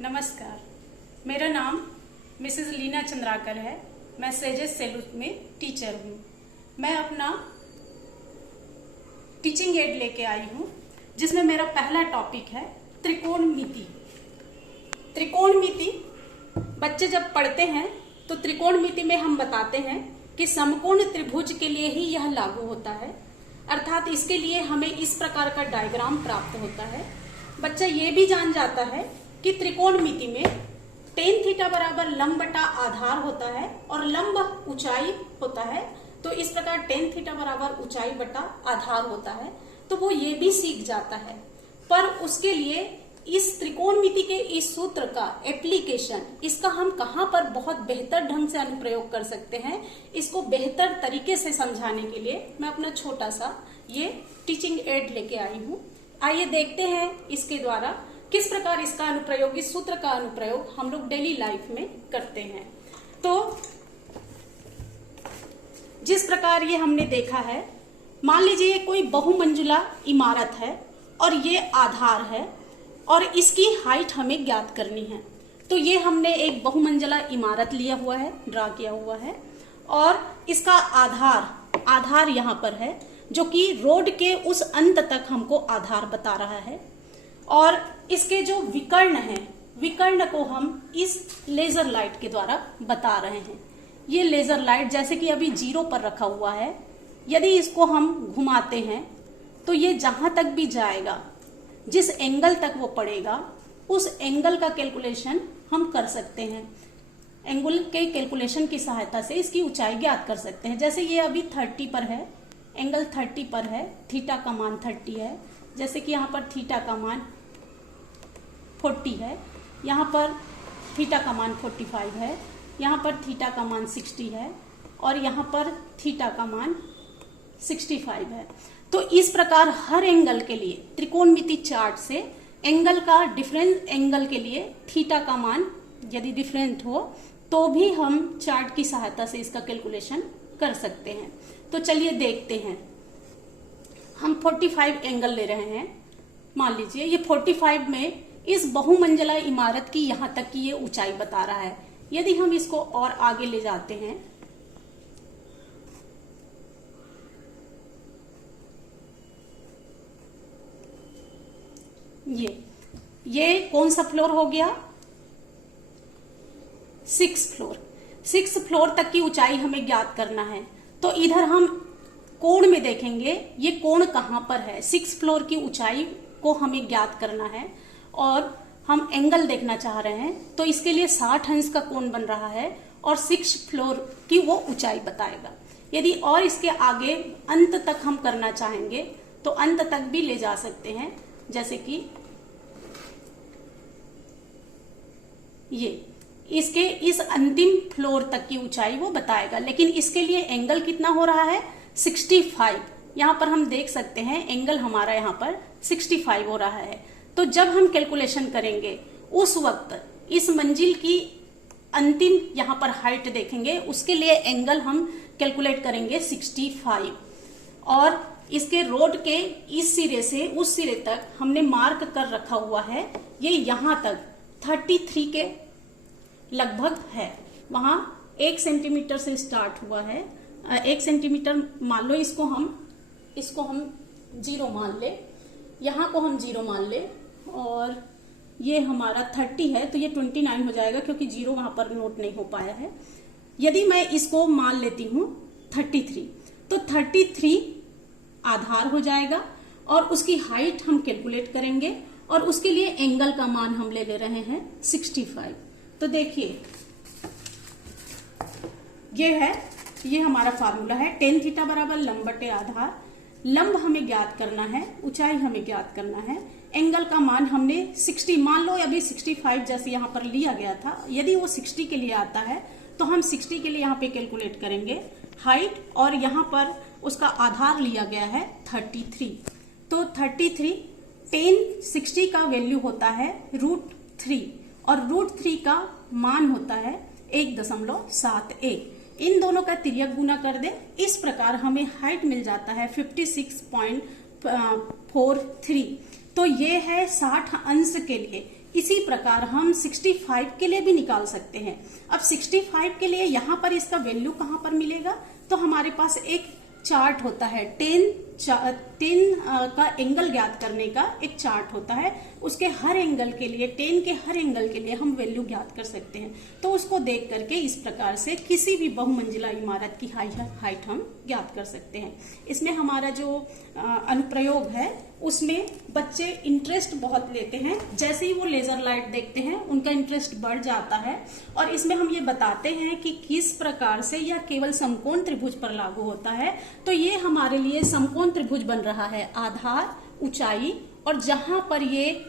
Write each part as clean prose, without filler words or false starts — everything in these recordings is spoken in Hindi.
नमस्कार, मेरा नाम मिसेस लीना चंद्राकर है। मैं सेजेस सैलूट में टीचर हूँ। मैं अपना टीचिंग एड लेके आई हूँ, जिसमें मेरा पहला टॉपिक है त्रिकोणमिति। त्रिकोणमिति बच्चे जब पढ़ते हैं तो त्रिकोणमिति में हम बताते हैं कि समकोण त्रिभुज के लिए ही यह लागू होता है, अर्थात इसके लिए हमें इस प्रकार का डायग्राम प्राप्त होता है। बच्चा ये भी जान जाता है कि त्रिकोणमिति में tan थीटा बराबर लंब बटा आधार होता है और लंब ऊंचाई होता है। तो इस प्रकार tan थीटा बराबर ऊंचाई बटा आधार होता है, तो वो ये भी सीख जाता है। पर उसके लिए इस त्रिकोणमिति के इस सूत्र का एप्लीकेशन, इसका हम कहाँ पर बहुत बेहतर ढंग से अनुप्रयोग कर सकते हैं, इसको बेहतर तरीके से समझाने के लिए मैं अपना छोटा सा ये टीचिंग एड लेके आई हूँ। आइए देखते हैं इसके द्वारा किस प्रकार इसका अनुप्रयोग, इस सूत्र का अनुप्रयोग हम लोग डेली लाइफ में करते हैं। तो जिस प्रकार ये हमने देखा है, मान लीजिए कोई बहुमंजिला इमारत है और ये आधार है और इसकी हाइट हमें ज्ञात करनी है। तो ये हमने एक बहुमंजिला इमारत लिया हुआ है, ड्रा किया हुआ है, और इसका आधार यहाँ पर है, जो कि रोड के उस अंत तक हमको आधार बता रहा है। और इसके जो विकर्ण हैं, विकर्ण को हम इस लेजर लाइट के द्वारा बता रहे हैं। ये लेजर लाइट जैसे कि अभी 0 पर रखा हुआ है, यदि इसको हम घुमाते हैं तो ये जहां तक भी जाएगा, जिस एंगल तक वो पड़ेगा, उस एंगल का कैलकुलेशन हम कर सकते हैं। एंगल के कैलकुलेशन की सहायता से इसकी ऊंचाई ज्ञात कर सकते हैं। जैसे ये अभी 30 पर है, एंगल 30 पर है, थीटा का मान 30 है। जैसे कि यहाँ पर थीटा का मान 40 है, यहाँ पर थीटा का मान 45 है, यहाँ पर थीटा का मान 60 है और यहाँ पर थीटा का मान 65 है। तो इस प्रकार हर एंगल के लिए त्रिकोणमिति चार्ट से एंगल का डिफरेंस, एंगल के लिए थीटा का मान यदि डिफरेंट हो तो भी हम चार्ट की सहायता से इसका कैलकुलेशन कर सकते हैं। तो चलिए देखते हैं। हम 45 एंगल ले रहे हैं। मान लीजिए ये 45 में इस बहुमंजिला इमारत की यहां तक की ये ऊंचाई बता रहा है। यदि हम इसको और आगे ले जाते हैं, ये कौन सा फ्लोर हो गया? 6 फ्लोर। 6 फ्लोर तक की ऊंचाई हमें ज्ञात करना है। तो इधर हम कोण में देखेंगे, ये कोण कहां पर है। 6 फ्लोर की ऊंचाई को हमें ज्ञात करना है और हम एंगल देखना चाह रहे हैं। तो इसके लिए 60 अंश का कोण बन रहा है और 6 फ्लोर की वो ऊंचाई बताएगा। यदि और इसके आगे अंत तक हम करना चाहेंगे तो अंत तक भी ले जा सकते हैं। जैसे कि ये इसके इस अंतिम फ्लोर तक की ऊंचाई वो बताएगा, लेकिन इसके लिए एंगल कितना हो रहा है? 65। यहाँ पर हम देख सकते हैं एंगल हमारा यहाँ पर 65 हो रहा है। तो जब हम कैलकुलेशन करेंगे उस वक्त इस मंजिल की अंतिम यहाँ पर हाइट देखेंगे, उसके लिए एंगल हम कैलकुलेट करेंगे 65। और इसके रोड के इस सिरे से उस सिरे तक हमने मार्क कर रखा हुआ है, ये यहाँ तक 33 के लगभग है। वहां 1 सेंटीमीटर से स्टार्ट हुआ है। 1 सेंटीमीटर मान लो, इसको हम 0 मान ले, यहाँ को हम 0 मान ले, और ये हमारा 30 है तो ये 29 हो जाएगा, क्योंकि 0 वहां पर नोट नहीं हो पाया है। यदि मैं इसको मान लेती हूँ 33, तो 33 आधार हो जाएगा और उसकी हाइट हम कैलकुलेट करेंगे और उसके लिए एंगल का मान हम ले रहे हैं 65। तो देखिए ये हमारा फार्मूला है। tan थीटा बराबर लंब बटे आधार। लंब हमें ज्ञात करना है, ऊंचाई हमें ज्ञात करना है, एंगल का मान हमने 60 मान लो, अभी 65 जैसे यहाँ पर लिया गया था। यदि वो 60 के लिए आता है तो हम 60 के लिए यहाँ पे कैलकुलेट करेंगे हाइट, और यहाँ पर उसका आधार लिया गया है 33। तो 33 tan 60 का वैल्यू होता है √3 और √3 का मान होता है 1.71। इन दोनों का तिर्यक गुना कर दे, इस प्रकार हमें हाइट मिल जाता है 56.43। तो ये है 60 अंश के लिए, इसी प्रकार हम 65 के लिए भी निकाल सकते हैं। अब 65 के लिए यहाँ पर इसका वैल्यू कहाँ पर मिलेगा, तो हमारे पास एक चार्ट होता है, 10 का एंगल ज्ञात करने का एक चार्ट होता है। उसके हर एंगल के लिए, 10 के हर एंगल के लिए हम वैल्यू ज्ञात कर सकते हैं। तो उसको देख करके इस प्रकार से किसी भी बहुमंजिला इमारत की हाइट हम ज्ञात कर सकते हैं। इसमें हमारा जो अनुप्रयोग है उसमें बच्चे इंटरेस्ट बहुत लेते हैं। जैसे ही वो लेजर लाइट देखते हैं उनका इंटरेस्ट बढ़ जाता है, और इसमें हम ये बताते हैं कि किस प्रकार से यह केवल समकोण त्रिभुज पर लागू होता है। तो ये हमारे लिए समकोण त्रिभुज बन रहा है, आधार, ऊंचाई और जहां पर ये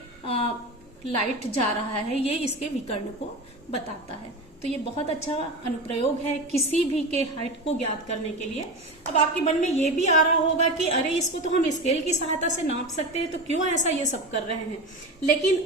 लाइट जा रहा है ये इसके विकर्ण को बताता है। तो ये बहुत अच्छा अनुप्रयोग है किसी भी के हाइट को ज्ञात करने के लिए। अब आपके मन में ये भी आ रहा होगा कि अरे इसको तो हम स्केल की सहायता से नाप सकते हैं, तो क्यों ऐसा ये सब कर रहे हैं। लेकिन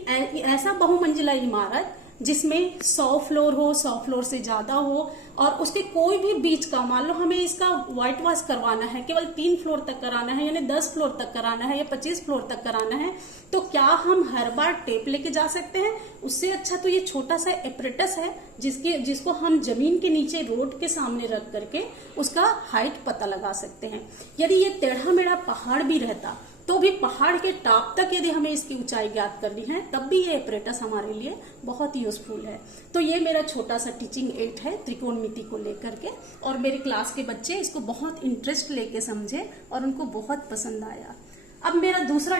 ऐसा बहुमंजिला इमारत जिसमें 100 फ्लोर हो, 100 फ्लोर से ज्यादा हो, और उसके कोई भी बीच का, मान लो हमें इसका व्हाइट वॉश करवाना है, केवल 3 फ्लोर तक कराना है, यानी 10 फ्लोर तक कराना है या 25 फ्लोर तक कराना है, तो क्या हम हर बार टेप लेके जा सकते हैं? उससे अच्छा तो ये छोटा सा एपरेटस है जिसको हम जमीन के नीचे रोड के सामने रख करके उसका हाइट पता लगा सकते हैं। यदि ये टेढ़ा मेढ़ा पहाड़ भी रहता तो भी पहाड़ के टॉप तक यदि हमें इसकी ऊंचाई ज्ञात करनी है तब भी ये एपरेटस हमारे लिए बहुत यूजफुल है। तो ये मेरा छोटा सा टीचिंग एड है त्रिकोणमिति को लेकर के, और मेरे क्लास के बच्चे इसको बहुत इंटरेस्ट लेके समझे और उनको बहुत पसंद आया। अब मेरा दूसरा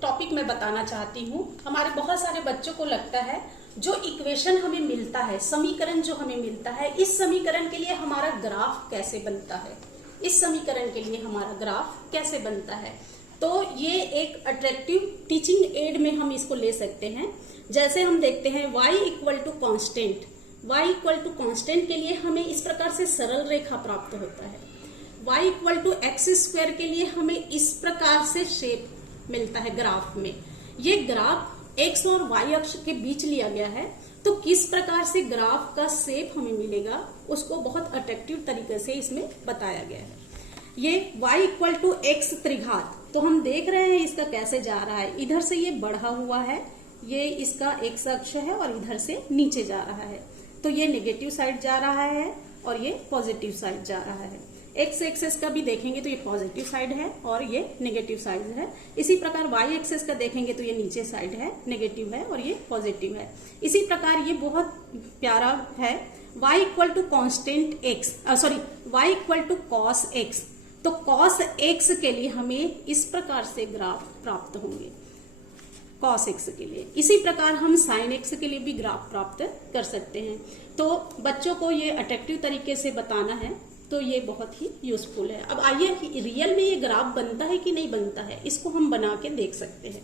टॉपिक मैं बताना चाहती हूँ। हमारे बहुत सारे बच्चों को लगता है जो इक्वेशन हमें मिलता है, समीकरण जो हमें मिलता है, इस समीकरण के लिए हमारा ग्राफ कैसे बनता है, इस समीकरण के लिए हमारा ग्राफ कैसे बनता है। तो ये एक अट्रैक्टिव टीचिंग एड में हम इसको ले सकते हैं। जैसे हम देखते हैं y इक्वल टू कॉन्स्टेंट के लिए हमें इस प्रकार से सरल रेखा प्राप्त होता है। y equal to x square के लिए हमें इस प्रकार से शेप मिलता है ग्राफ में। ये ग्राफ x और y अक्ष के बीच लिया गया है, तो किस प्रकार से ग्राफ का शेप हमें मिलेगा उसको बहुत अट्रैक्टिव तरीके से इसमें बताया गया है। ये y इक्वल टू एक्स त्रिघात, तो हम देख रहे हैं इसका कैसे जा रहा है। इधर से ये बढ़ा हुआ है, ये इसका x अक्ष है, और इधर से नीचे जा रहा है। तो ये नेगेटिव साइड जा रहा है और ये पॉजिटिव साइड जा रहा है। एक्स एक्सेस का भी देखेंगे तो ये पॉजिटिव साइड है और ये नेगेटिव साइड है। इसी प्रकार वाई एक्सेस का देखेंगे तो ये नीचे साइड है, नेगेटिव है, और ये पॉजिटिव है। इसी प्रकार ये बहुत प्यारा है, y equal to constant x, y equal to cos x. तो कॉस एक्स के लिए हमें इस प्रकार से ग्राफ प्राप्त होंगे, कॉस एक्स के लिए। इसी प्रकार हम साइन एक्स के लिए भी ग्राफ प्राप्त कर सकते हैं। तो बच्चों को ये अट्रैक्टिव तरीके से बताना है, तो ये बहुत ही यूजफुल है। अब आइए रियल में ये ग्राफ बनता है कि नहीं बनता है, इसको हम बना के देख सकते हैं।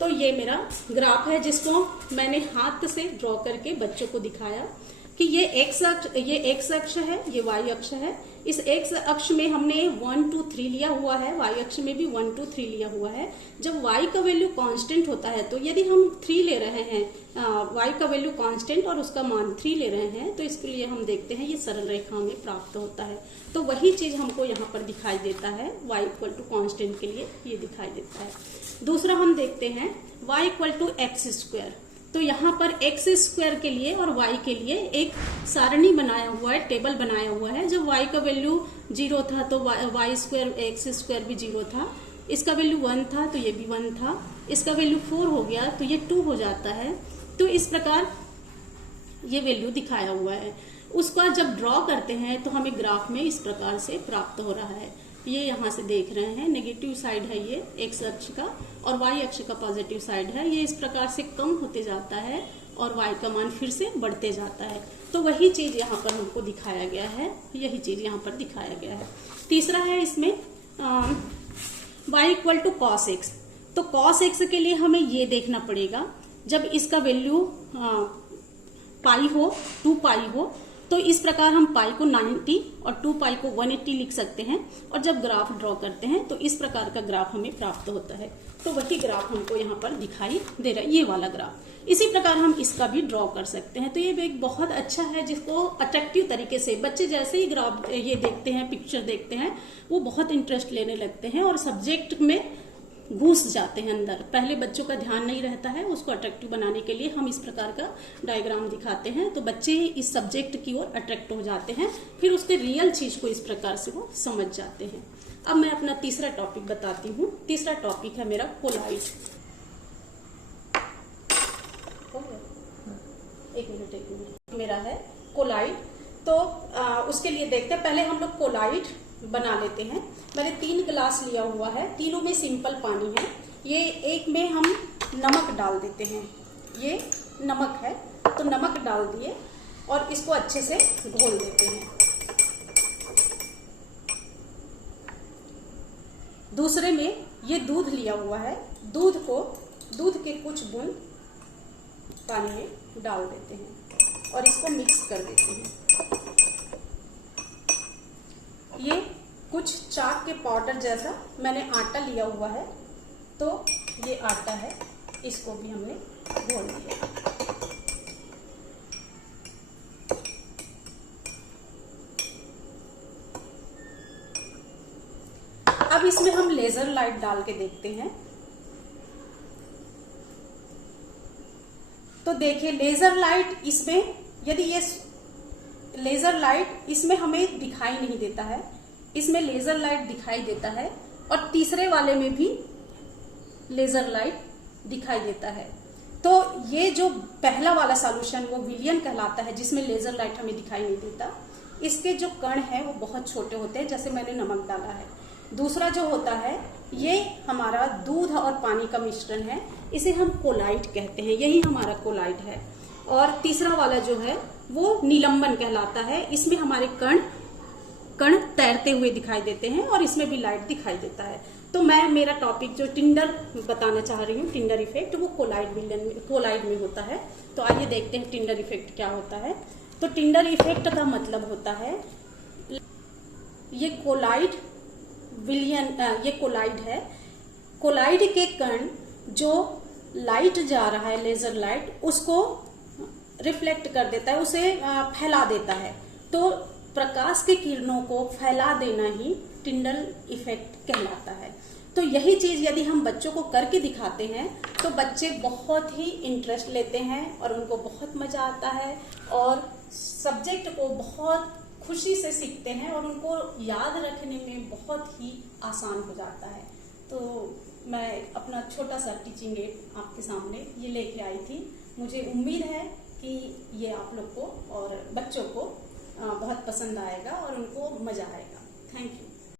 तो ये मेरा ग्राफ है जिसको मैंने हाथ से ड्रॉ करके बच्चों को दिखाया कि ये एक्स अक्ष है, ये वाई अक्ष है। इस एक्स अक्ष में हमने 1 2 3 लिया हुआ है, वाई अक्ष में भी 1 2 3 लिया हुआ है। जब वाई का वैल्यू कांस्टेंट होता है, तो यदि हम 3 ले रहे हैं, वाई का वैल्यू कांस्टेंट और उसका मान 3 ले रहे हैं, तो इसके लिए हम देखते हैं ये सरल रेखा में प्राप्त होता है। तो वही चीज हमको यहाँ पर दिखाई देता है, वाई इक्वल टू कॉन्स्टेंट के लिए ये दिखाई देता है। दूसरा हम देखते हैं y equal to x square. तो यहाँ पर एक्स स्क्वायर के लिए और y के लिए एक सारणी बनाया हुआ है, टेबल बनाया हुआ है। जब y का वैल्यू 0 था तो y स्क्वायर एक्स स्क्वायर भी 0 था, इसका वैल्यू 1 था तो ये भी 1 था, इसका वैल्यू 4 हो गया तो ये 2 हो जाता है। तो इस प्रकार ये वैल्यू दिखाया हुआ है। उसका जब ड्रॉ करते हैं तो हमें ग्राफ में इस प्रकार से प्राप्त हो रहा है। ये यहाँ से देख रहे हैं, नेगेटिव साइड है ये एक्स अक्ष का, और वाई अक्ष का पॉजिटिव साइड है। ये इस प्रकार से कम होते जाता है और वाई का मान फिर से बढ़ते जाता है। तो वही चीज यहाँ पर हमको दिखाया गया है, यही चीज यहाँ पर दिखाया गया है। तीसरा है इसमें y equal to cos x. तो कॉस एक्स के लिए हमें ये देखना पड़ेगा, जब इसका वैल्यू पाई हो, 2 पाई हो, तो इस प्रकार हम पाई को 90 और 2 पाई को 180 लिख सकते हैं, और जब ग्राफ ड्रॉ करते हैं तो इस प्रकार का ग्राफ हमें प्राप्त होता है। तो वही ग्राफ हमको यहाँ पर दिखाई दे रहा है, ये वाला ग्राफ। इसी प्रकार हम इसका भी ड्रॉ कर सकते हैं। तो ये एक बहुत अच्छा है, जिसको अट्रैक्टिव तरीके से बच्चे जैसे ही ग्राफ ये देखते हैं, पिक्चर देखते हैं, वो बहुत इंटरेस्ट लेने लगते हैं और सब्जेक्ट में घुस जाते हैं अंदर। पहले बच्चों का ध्यान नहीं रहता है, उसको अट्रैक्टिव बनाने के लिए हम इस प्रकार का डायग्राम दिखाते हैं, तो बच्चे इस सब्जेक्ट की ओर अट्रैक्ट हो जाते हैं, फिर उसके रियल चीज को इस प्रकार से वो समझ जाते हैं। अब मैं अपना तीसरा टॉपिक बताती हूँ। तीसरा टॉपिक है मेरा कोलाइड। एक मिनट मेरा है कोलाइड। तो उसके लिए देखते हैं, पहले हम लोग कोलाइड बना लेते हैं। मैंने 3 गिलास लिया हुआ है, तीनों में सिंपल पानी है। ये एक में हम नमक डाल देते हैं, ये नमक है तो नमक डाल दिए और इसको अच्छे से घोल देते हैं। दूसरे में ये दूध लिया हुआ है, दूध के कुछ बूंद पानी में डाल देते हैं और इसको मिक्स कर देते हैं। ये कुछ चाक के पाउडर जैसा मैंने आटा लिया हुआ है, तो ये आटा है, इसको भी हमने घोल दिया। अब इसमें हम लेजर लाइट डाल के देखते हैं। तो देखिए लेजर लाइट इसमें, यदि ये लेजर लाइट इसमें हमें दिखाई नहीं देता है, इसमें लेजर लाइट दिखाई देता है, और तीसरे वाले में भी लेजर लाइट दिखाई देता है। तो ये जो पहला वाला सॉल्यूशन वो विलियन कहलाता है, जिसमें लेजर लाइट हमें दिखाई नहीं देता। इसके जो कण है वो बहुत छोटे होते हैं, जैसे मैंने नमक डाला है। दूसरा जो होता है ये हमारा दूध और पानी का मिश्रण है, इसे हम कोलाइड कहते हैं, यही हमारा कोलाइड है। और तीसरा वाला जो है वो निलंबन कहलाता है, इसमें हमारे कण तैरते हुए दिखाई देते हैं और इसमें भी लाइट दिखाई देता है। तो मैं मेरा टॉपिक जो टिंडर बताना चाह रही हूँ, टिंडर इफेक्ट, वो कोलाइड में होता है। तो आइए देखते हैं टिंडर इफेक्ट क्या होता है। तो टिंडर इफेक्ट का मतलब होता है ये कोलाइड है। कोलाइड के कण जो लाइट जा रहा है, लेजर लाइट, उसको रिफ्लेक्ट कर देता है, उसे फैला देता है। तो प्रकाश के किरणों को फैला देना ही टिंडर इफेक्ट कहलाता है। तो यही चीज यदि हम बच्चों को करके दिखाते हैं तो बच्चे बहुत ही इंटरेस्ट लेते हैं और उनको बहुत मजा आता है और सब्जेक्ट को बहुत खुशी से सीखते हैं और उनको याद रखने में बहुत ही आसान हो जाता है। तो मैं अपना छोटा सा टीचिंग एड आपके सामने ये लेके आई थी। मुझे उम्मीद है कि ये आप लोग को और बच्चों को बहुत पसंद आएगा और उनको मजा आएगा। Thank you.